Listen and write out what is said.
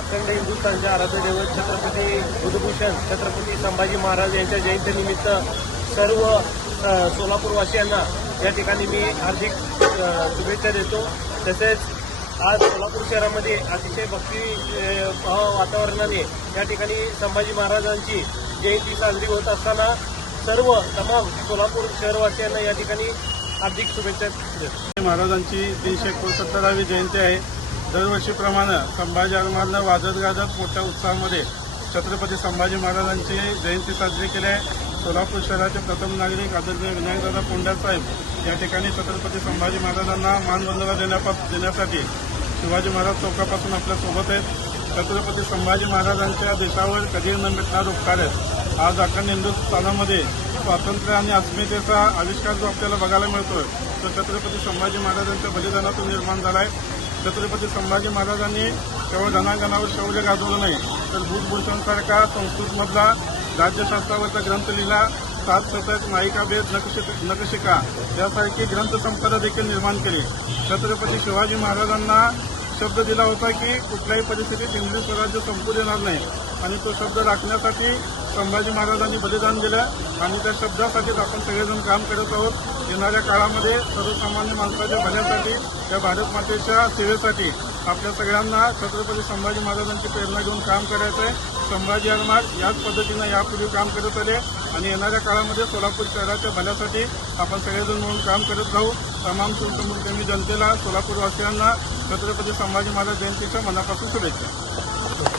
अखंड हिंदुस्थानचे आराध्य दैवत छत्रपती बुधभूषण छत्रपती संभाजी महाराज यांच्या जयंतीनिमित्त सर्व सोलापूरवासियांना या ठिकाणी मी हार्दिक शुभेच्छा देतो। तसेच आज सोलापूर शहरामध्ये अतिशय भक्तिभाव वातावरणाने या ठिकाणी संभाजी महाराजांची जयंती साजरी होत असताना सर्व तमाम सोलापूर शहरवासियांना या ठिकाणी हार्दिक शुभेच्छा देतो। महाराजांची 369वी जयंती आहे। दरवर्षीप्रमाणे संभाजी आगमनानं वाजत गाजत मोठ्या उत्साहामध्ये छत्रपती संभाजी महाराजांची जयंती साजरी केली आहे। सोलापूर शहराचे प्रथम नागरिक आदरणीय विनायकदादा पोंढा साहेब या ठिकाणी छत्रपती संभाजी महाराजांना मानवंदना देण्यासाठी शिवाजी महाराज चौकापासून आपल्यासोबत आहेत। छत्रपती संभाजी महाराजांच्या देशावर कधी न मिटणारा उपकार आहे। आज अखंड हिंदुस्थानामध्ये स्वातंत्र्य आणि अस्मितेचा आविष्कार जो आपल्याला बघायला मिळतोय तो छत्रपती संभाजी महाराजांच्या बलिदानातून निर्माण झाला आहे। छत्रपती संभाजी महाराजांनी केवळ जनांगणावर शौर्य गाजवलं नाही तर बुधभूषणसारखा संस्कृतमधला राज्यशास्त्रावरचा ग्रंथ लिहिला। 7 शतक, नायिकाभेद, नखशिका यासारखी ग्रंथसंपदा देखील निर्माण केली। छत्रपती शिवाजी महाराजांना शब्द दिला होता की कुठल्याही परिस्थितीत हिंदवी स्वराज्य संपू देणार नाही आणि तो शब्द राखण्यासाठी संभाजी महाराजांनी बलिदान दिलं आणि त्या शब्दासाठीच आपण सगळेजण काम करत आहोत। येणाऱ्या काळामध्ये सर्वसामान्य माणसाच्या भल्यासाठी त्या भारत मातेच्या सेवेसाठी आपल्या सगळ्यांना छत्रपती संभाजी महाराजांची प्रेरणा घेऊन काम करायचं आहे। संभाजी महाराज याच पद्धतीनं यापूर्वी काम करत आले आणि येणाऱ्या काळामध्ये सोलापूर शहराच्या भल्यासाठी आपण सगळेजण मिळून काम करत राहू। तमाम सुसमृद्धी जनतेला सोलापूरवासियांना छत्रपती संभाजी महाराज जयंतीच्या मनापासून शुभेच्छा।